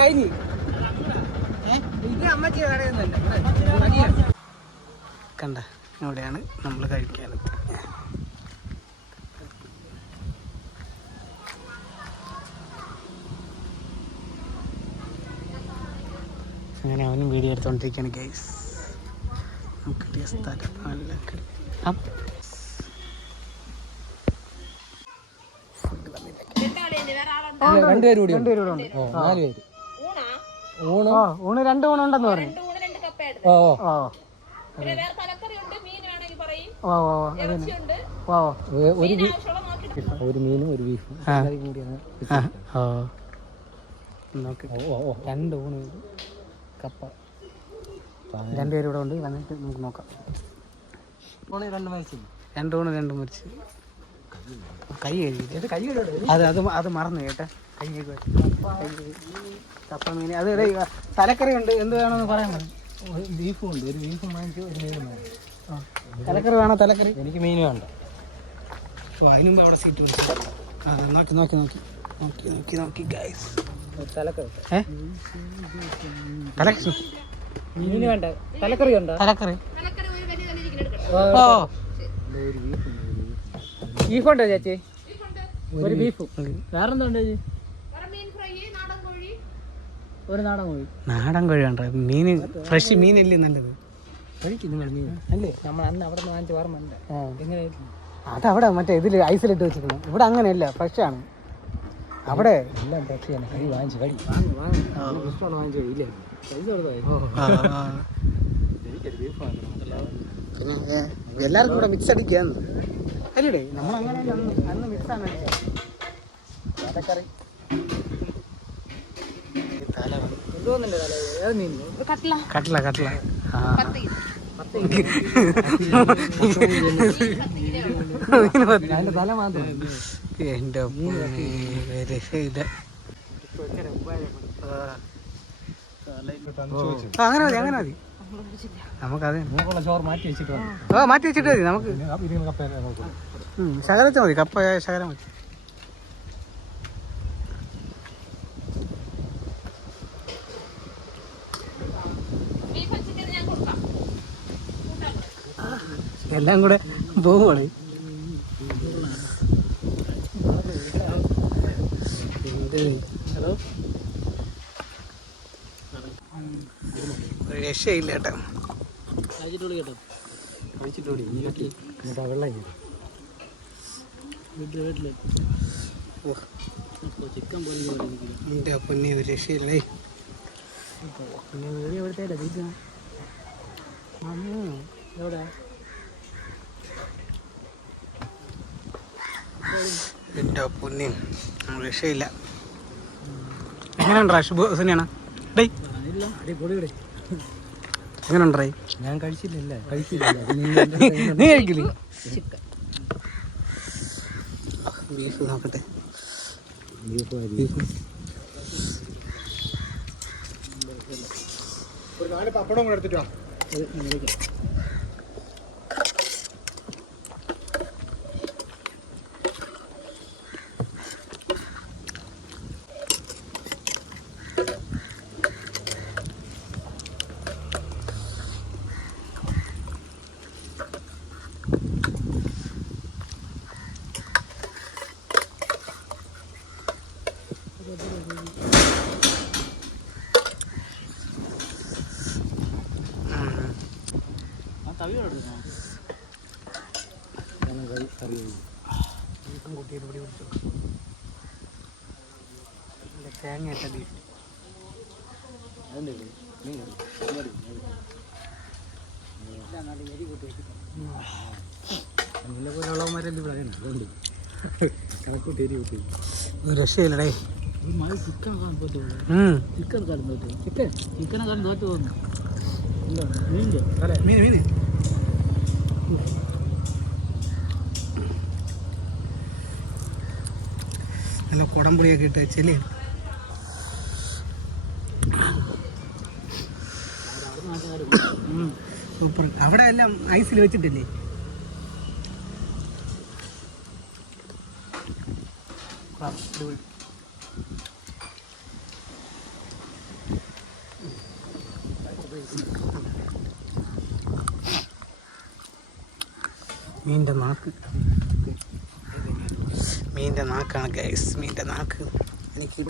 കഴിഞ്ഞു കണ്ട അവിടെയാണ് നമ്മൾ കഴിക്കാനത്. അങ്ങനെ അവനും വീഡിയോ എടുത്തോണ്ടിരിക്കുകയാണ് ഗൈസ്. നമുക്ക് കിട്ടിയ സ്ഥലം നല്ല ഊണ് 2 ഊണുണ്ടെന്ന് പറഞ്ഞു. ഒരു മീനും ഒരു ബീഫും 2 ഊണുണ്ട്. കപ്പ 2 പേരും ഇവിടെ ഉണ്ട്. വന്നിട്ട് നമുക്ക് നോക്കാം. 2 ഊണ് 2 മുറിച്ച് കൈ കഴുകി അത് മറന്നു കേട്ടെ. കൈ കപ്പ മീൻ അത് തലക്കറി ഉണ്ട്. എന്ത് വേണമെന്ന് പറയാൻ പറഞ്ഞു. ബീഫും ഉണ്ട്. ഒരു ബീഫും വാങ്ങിച്ചു, ഒരു മീനും വാങ്ങിച്ചു. തലക്കറി വേണോ? തലക്കറി എനിക്ക് മീൻ വേണ്ട. അതിന് മുമ്പ് അവിടെ സീറ്റ് വെച്ചു. നോക്കി നോക്കി നോക്കി നോക്കി നോക്കി നോക്കി ഗൈസ്. തലക്കറി മീൻ വേണ്ട. തലക്കറി ഉണ്ടോ? തലക്കറി ബീഫുണ്ടോ ചേച്ചി? ഒരു ബീഫും വേറെന്താ ഉണ്ട് ചേച്ചി? ഒരു നാടൻ കോഴി. നാടൻ കോഴി വേണ്ട. മീൻ ഫ്രഷ് മീനല്ലേ നല്ലത്. കഴിക്കും നിങ്ങൾ മീൻ അല്ലേ? നമ്മൾ അന്ന് അവിടെ നിന്ന് വാങ്ങിച്ച ഓർമ്മ. എങ്ങനെ അതവിടെ മറ്റേ ഇതിൽ ഐസിലിട്ട് വെച്ചിരിക്കുന്നു. ഇവിടെ അങ്ങനെയല്ല, ഫ്രഷാണ്. അവിടെ എല്ലാം ഫ്രഷാണ്. കൈ വാങ്ങിച്ച് കഴി ഇഷ്ടമാണ് വാങ്ങിച്ചു. ഇല്ല പിന്നെ എല്ലാവർക്കും കൂടെ മിക്സ് അടിക്കാന്ന് അല്ലേ? നമ്മളങ്ങനെ അന്ന് മിക്സാണ് തലക്കറി. കട്ട്ല കട്ട്ല തല മാത്രം. എന്റെ അങ്ങനെ മതി, അങ്ങനെ മതി. നമുക്കത് ചോറ് മാറ്റി വെച്ചിട്ട് മാറ്റി വെച്ചിട്ട് മതി. നമുക്ക് ശകലച്ച മതി. കപ്പ ശകലം മതി. എല്ലാം കൂടെ പോവുകയാണ്. ഒരു രക്ഷയില്ല കേട്ടോ. എന്റെ പൊന്നി ഒരു രക്ഷയില്ലേ. എവിടെ എന്റെ പൊന്നി രക്ഷയില്ല. എങ്ങനെയുണ്ടാ ശുഭസനെയാണ് ഡേ? എങ്ങനെയുണ്ടാ? ഞാൻ കഴിച്ചില്ല. നീ കഴിക്കില്ലേ? ബീഫ് നോക്കട്ടെ. ഒരു 4 പപ്പടം കൂടെ എടുത്തിട്ടോ. തേങ്ങ ഇട്ട ബീഫ് രക്ഷയില്ലടേ. നല്ല കുടംപുളിയൊക്കെ ഇട്ട് വെച്ചല്ലേ. സൂപ്പർ. അവിടെ എല്ലാം ഐസിൽ വെച്ചിട്ടില്ലേ? മീൻ്റെ നാക്ക്, മീൻ്റെ നാക്കാണ് ഗൈസ്, മീൻ്റെ നാക്ക് എനിക്ക്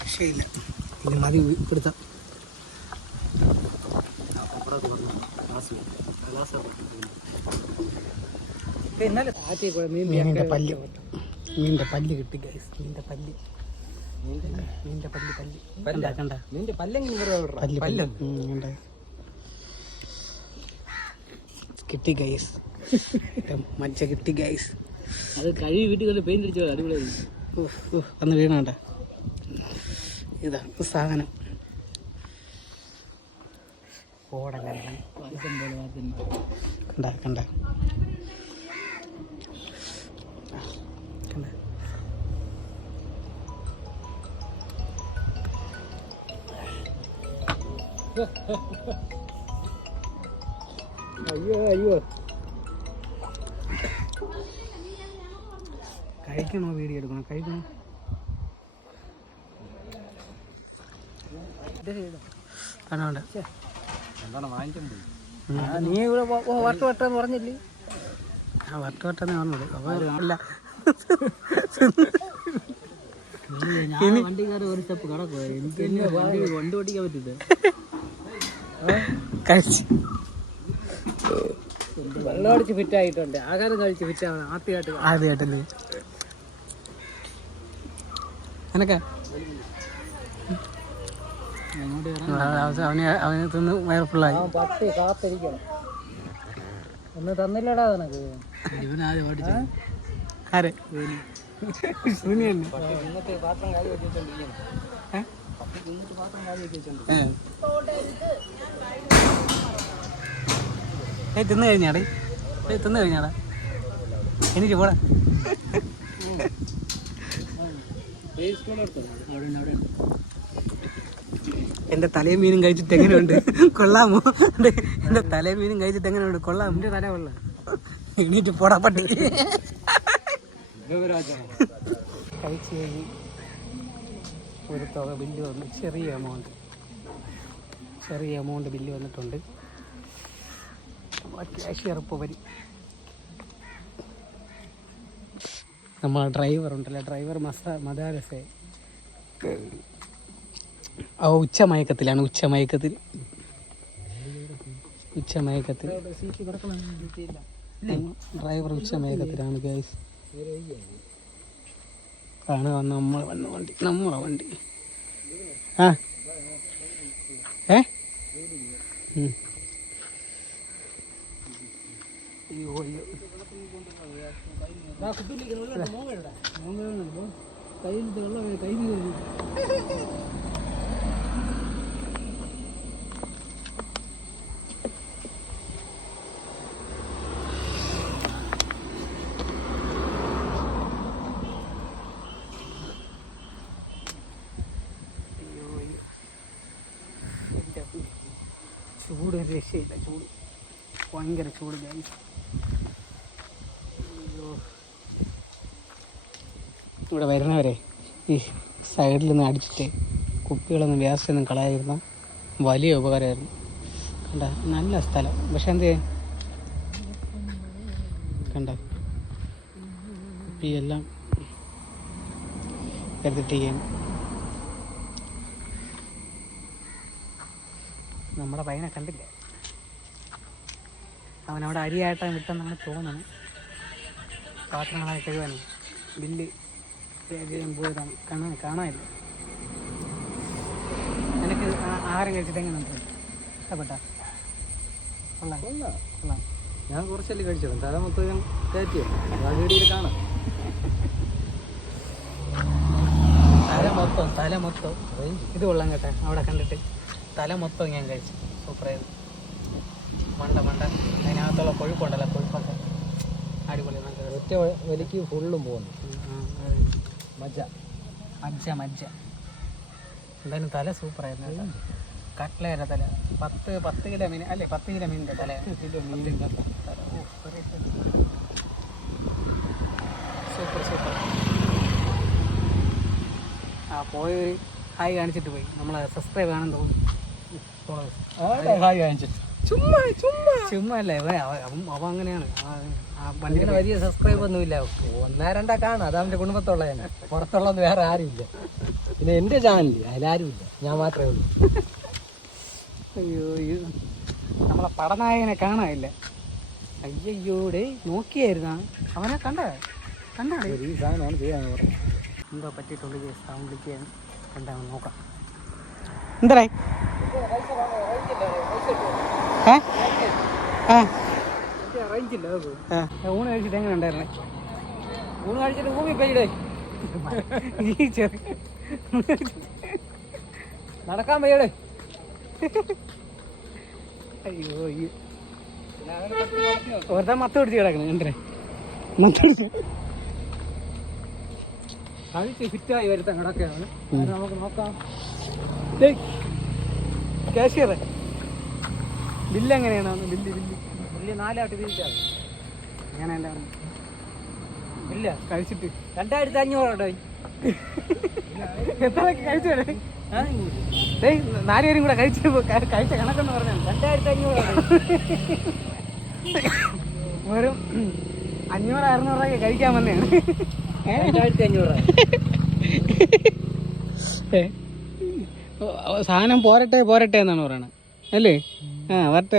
രക്ഷയില്ല. ഇനി മതി പിടുത്തം. മീനിൻ്റെ പല്ല്, മീനിൻ്റെ പല്ല് കിട്ടി ഗൈസ്, മീനിൻ്റെ പല്ല്, മീനിൻ്റെ പല്ല് പല്ല് കണ്ട മീനിൻ്റെ പല്ല് പല്ല് കിട്ടി ഗൈസ്, മജ്ജ കിട്ടി ഗൈസ്. അത് കഴുകി വീട്ടിൽ കൊണ്ട് പെയിന്റ് അടിച്ചോ, അടിപൊളിയായി. വന്ന് വീണണ്ട ഇതാ സാധനം. കണ്ട കണ്ട കണ്ട അയ്യോ അയ്യോ. കഴിക്കണോ വീഡിയോ എടുക്കണോ? കഴിക്കണോ? എന്താണ് വാങ്ങിക്കണ്ടേ? നീ ഇവിടെ വട്ടവട്ടെന്ന് പറഞ്ഞില്ലേ? ആ വട്ടവട്ടെന്ന് പറഞ്ഞോളൂ. അല്ല ഞാൻ വണ്ടിക്കാരൻ ഒരു സ്റ്റെപ്പ് കടക്കുക, എനിക്ക് വണ്ടി ഓടിക്കാൻ പറ്റില്ല. കഴിച്ച് വെള്ളം അടിച്ച് ഫിറ്റായിട്ടുണ്ട്, ആഹാരം കഴിച്ച് ഫിറ്റാവണം. ആദ്യമായിട്ടല്ലേ എനക്ക് അവന് തിന്ന് വയർഫുള്ളായി. പട്ടി കാത്തിരിക്കണം. ഒന്ന് തന്നില്ലടാ നിനക്ക്. ഇവനാദ്യം ഓടിച്ചു. ആരെ? ഇന്നത്തെ പാത്രം കാര്യം വെച്ചിട്ടുണ്ടിരിക്കണം. പാത്രം കാര്യം വെച്ചിട്ടുണ്ട്. തിന്നു കഴിഞ്ഞാടേ, തിന്നു കഴിഞ്ഞാടാ, എനിക്ക് പോടാ. എൻ്റെ തലയും മീനും കഴിച്ചിട്ട് എങ്ങനെയുണ്ട്? കൊള്ളാമോ? എൻ്റെ തലയും മീനും കഴിച്ചിട്ട് എങ്ങനെയുണ്ട്? കൊള്ളാം. എൻ്റെ തല കൊള്ളാം. എണീറ്റ് പോടാ പട്ടി. കഴിച്ച് കഴിഞ്ഞ് ഒരു തുക ബില്ല് വന്നു. ചെറിയ എമൗണ്ട് ബില്ല് വന്നിട്ടുണ്ട്. ക്യാഷ്യർ ഇപ്പോൾ വരും. നമ്മളെ ഡ്രൈവർ ഉണ്ടല്ലോ, ഡ്രൈവർ മദാരസെ ഉച്ചമയക്കത്തിലാണ്. ഉച്ചമയക്കത്തിൽ ഡ്രൈവർ ഉച്ചമയക്കത്തിലാണ് ഗൈസ്. കാണുക നമ്മളെ വണ്ടി. ആ ചൂട് രക്ഷയില്ല, ചൂട് ഭയങ്കര ചൂട് ഗൈസ്. ഇവിടെ വരുന്നവരെ ഈ സൈഡിൽ നിന്ന് അടിച്ചിട്ട് കുപ്പികളൊന്നും വേസ്റ്റൊന്നും കളയാതിരുന്ന വലിയ ഉപകാരമായിരുന്നു. കണ്ട നല്ല സ്ഥലം, പക്ഷെ എന്ത് കണ്ട കുപ്പിയെല്ലാം എടുത്തിട്ട് നമ്മുടെ പയ്യനെ കണ്ടില്ലേ, അവനവിടെ അരിയായിട്ടാണ് വിട്ടെന്നാണ് തോന്നുന്നത്. പാത്രങ്ങളായി കഴുകാനും ബില്ല് പോയതാണ്, കാണാനില്ല. എനിക്ക് ആഹാരം കഴിച്ചിട്ട് എങ്ങനെയുണ്ട്? ഇഷ്ടപ്പെട്ടാ? കൊള്ളാം. ഞാൻ കുറച്ചല്ലേ കഴിച്ചോളൂ, തല മൊത്തം ഞാൻ കയറ്റിയോ വീഡിയോയിൽ കാണാം. തല മൊത്തം ഇത് കൊള്ളാം കേട്ടെ. അവിടെ കണ്ടിട്ട് തല മൊത്തം ഞാൻ കഴിച്ചു, സൂപ്പറായിരുന്നു. മണ്ട അതിനകത്തുള്ള കൊഴുപ്പുണ്ടല്ലോ, കൊഴുപ്പൊക്കെ അടിപൊളി. നല്ല ഒറ്റ വലിക്ക് ഫുള്ളും പോകുന്നു. മജ്ജ എന്തായാലും തല സൂപ്പറായിരുന്നു. കട്ട്ലേര തല 10 കിലോ മീൻ അല്ലേ 10 കിലോ മീനിൻ്റെ തല സൂപ്പർ സൂപ്പർ. ആ പോയി ഹായ് കാണിച്ചിട്ട് പോയി. നമ്മളെ സബ്സ്ക്രൈബ് കാണാൻ തോന്നുന്നു. ഹായ് കാണിച്ചിട്ട് ചുമ്മാ അല്ലേ അവ അങ്ങനെയാണ്. ആ വണ്ടിന് വലിയ സബ്സ്ക്രൈബ് ഒന്നുമില്ല, 1-2 കാണും. അത് അവൻ്റെ കുടുംബത്തുള്ള തന്നെ, പുറത്തുള്ളത് വേറെ ആരുമില്ല. പിന്നെ എൻ്റെ ചാനലിൽ അതിലാരും ഇല്ല, ഞാൻ മാത്രമേ ഉള്ളൂ. അയ്യോ നമ്മളെ പടനായകനെ കാണാനില്ല. അയ്യോ ഡേ നോക്കിയായിരുന്നാ അവനെ കണ്ടേ ഈ സാധനമാണ് ചെയ്യാൻ പറഞ്ഞത്. എന്തോ പറ്റിയിട്ടുള്ള കേസ് വിളിക്കുകയാണ്. എന്താണെന്ന് നോക്കാം. എന്തായി ഊണ് കഴിച്ചിട്ട് എങ്ങനെ ഉണ്ടായിരുന്നേ? ഊണ് കഴിച്ചിട്ട് ഭൂമി പെയ്യടേ, ഈ ചെറിയ നടക്കാൻ പെയ്യടേ. അയ്യോ വെറുതെ മത്ത പിടിച്ച് കിടക്കണം. എന്തേ മത്ത പിടിച്ച് കഴിച്ച് ഫിറ്റായി വരുത്താൻ കിടക്കുകയാണ്. നമുക്ക് നോക്കാം. കാഷ്യർ ബില്ല് എങ്ങനെയാണ്? ബില്ല് 4 ആയിട്ട് തിരിച്ചാൽ അങ്ങനെയല്ല ഇല്ല. കഴിച്ചിട്ട് 2500 എത്ര കഴിച്ചേ? 4 പേരും കൂടെ കഴിച്ച കണക്കെന്ന് പറഞ്ഞാൽ 2500 വെറും 500-600 രൂപയ്ക്ക് കഴിക്കാൻ വന്നെയാണ്. 2500 സാധനം പോരട്ടെ എന്നാണ് പറയണത് അല്ലേ? വരട്ടെ